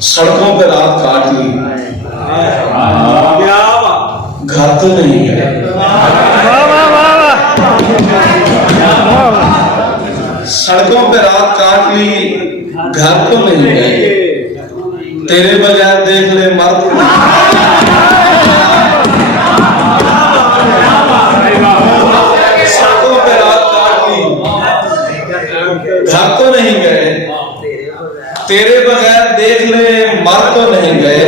सड़कों पे रात काट ली, घर तो नहीं गए। सड़कों पे रात काट ली, घर तो नहीं गए। तेरे बगैर देख ले मर तो सड़कों पे रात काट ली, घर तो नहीं गए। तेरे बगैर देख ले मर तो नहीं गए।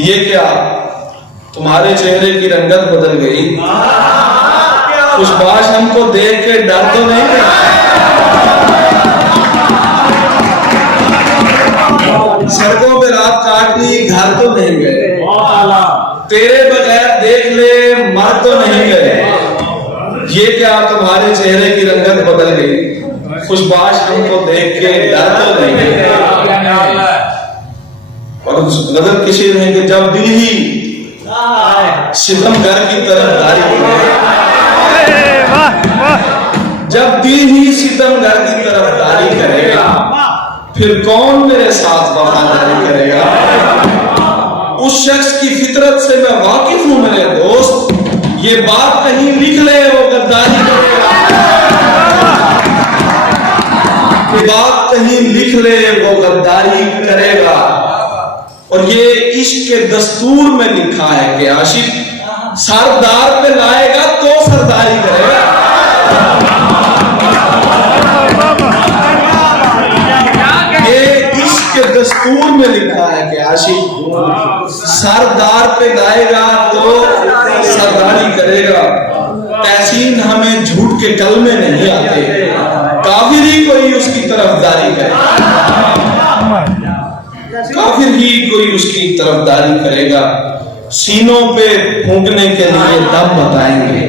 ये क्या तुम्हारे चेहरे की रंगत बदल गई, खुशबाश हमको देख के डर तो नहीं गया। सड़कों पे रात काट ली, घर तो नहीं गए। तेरे बगैर देख ले मर तो नहीं गए। ये क्या तुम्हारे चेहरे की रंगत बदल गई, खुशबाश हमको देख के डर तो नहीं गए। और गजल के शेर हैं कि जब दिल ही सितमगर की तरफदारी करेगा, जब दिल ही सितमगर की तरफदारी करेगा, फिर कौन मेरे साथ वफादारी करेगा। उस शख्स की फितरत से मैं वाकिफ हूं मेरे दोस्त, ये बात कहीं लिख ले वो गद्दारी करेगा। ये बात कहीं लिख ले वो गद्दारी करेगा। और ये इश्क के दस्तूर में लिखा है कि आशिक सरदार पे लाएगा तो सरदारी करेगा। ये इश्क के दस्तूर में लिखा है कि आशिक सरदार पे लाएगा तो सरदारी करेगा। तहसीन हमें झूठ के कलमे नहीं आते, काफिर ही कोई उसकी तरफदारी करेगा, काफिर ही कोई उसकी तरफदारी करेगा। सीनों पे फूंकने के लिए दम बताएंगे,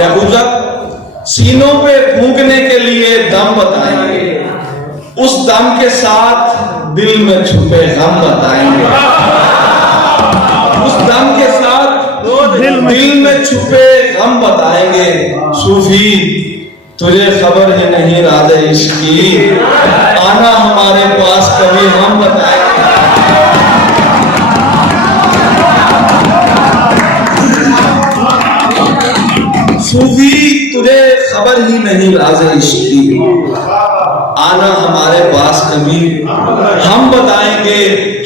या गुजर सीनों पे फूंकने के लिए दम बताएंगे, उस दम के साथ दिल में छुपे गम बताएंगे। उस दम के साथ दिल में छुपे गम बताएंगे। सूफी तुझे खबर है नहीं राज़े इश्क की, आना हमारे पास कभी हम बताएंगे। सूफी तुझे खबर ही नहीं राज़े इश्क की, आना हमारे पास कभी हम बताएंगे।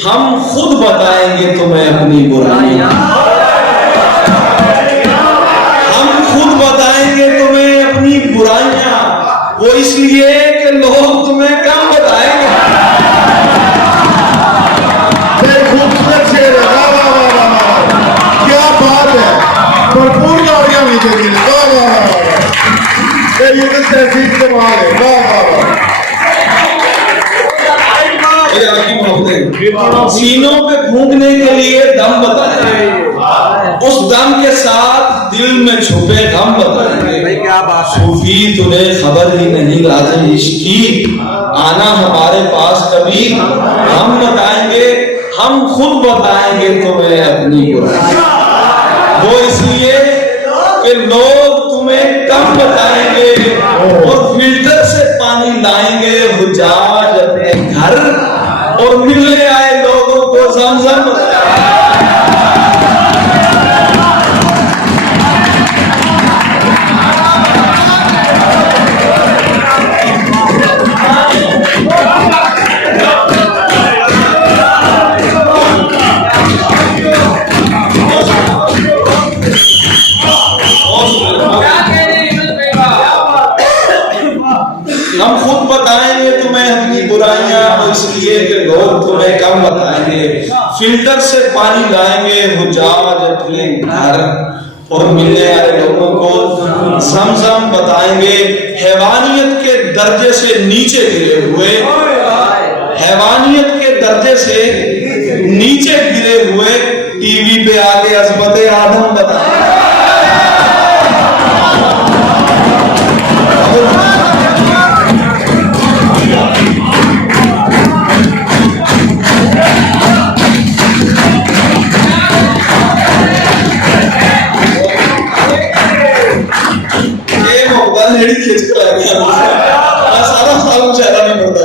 हम खुद बताएंगे तुम्हें अपनी बुराइयां, हम खुद बताएंगे तुम्हें अपनी बुराइयां, वो इसलिए कि लोग तुम्हें कम बताएंगे। खूबसूरत शेर है, वाह वाह वाह वाह, क्या बात है, भरपूर गाड़ियां भी देंगे, वाह वाह वाह, ये तो तहसील कमाल है, वाह वाह वाह। सीनों पे फूंकने के लिए दम बताएंगे, उस दम के साथ दिल में छुपे गम बताएंगे। सूफी तुझे खबर ही नहीं राज़े इश्क की, आना हमारे पास कभी हम बताएंगे। हम खुद बताएंगे तुम्हें अपनी बुराई, वो इसलिए कि लोग तुम्हें कम बताएंगे और फिल्टर से पानी लाएंगे हुज्जाज अपने घर, और मिलने आए लोगों को ज़मज़म हम खुद बताएंगे तुम्हें अपनी बुराइयां, इसलिए कि लोग तुम्हें कम बताएंगे। फिल्टर से पानी लाएंगे हुज्जाज अपने घर, और मिलने आए लोगों को ज़मज़म बताएंगे। हैवानियत के दर्जे से नीचे गिरे हुए, हैवानियत के दर्जे से नीचे गिरे हुए टीवी पे आके अज़मत आदम बताएंगे। खींच कर आ गया, सारा साल चेहरा नहीं पड़ता।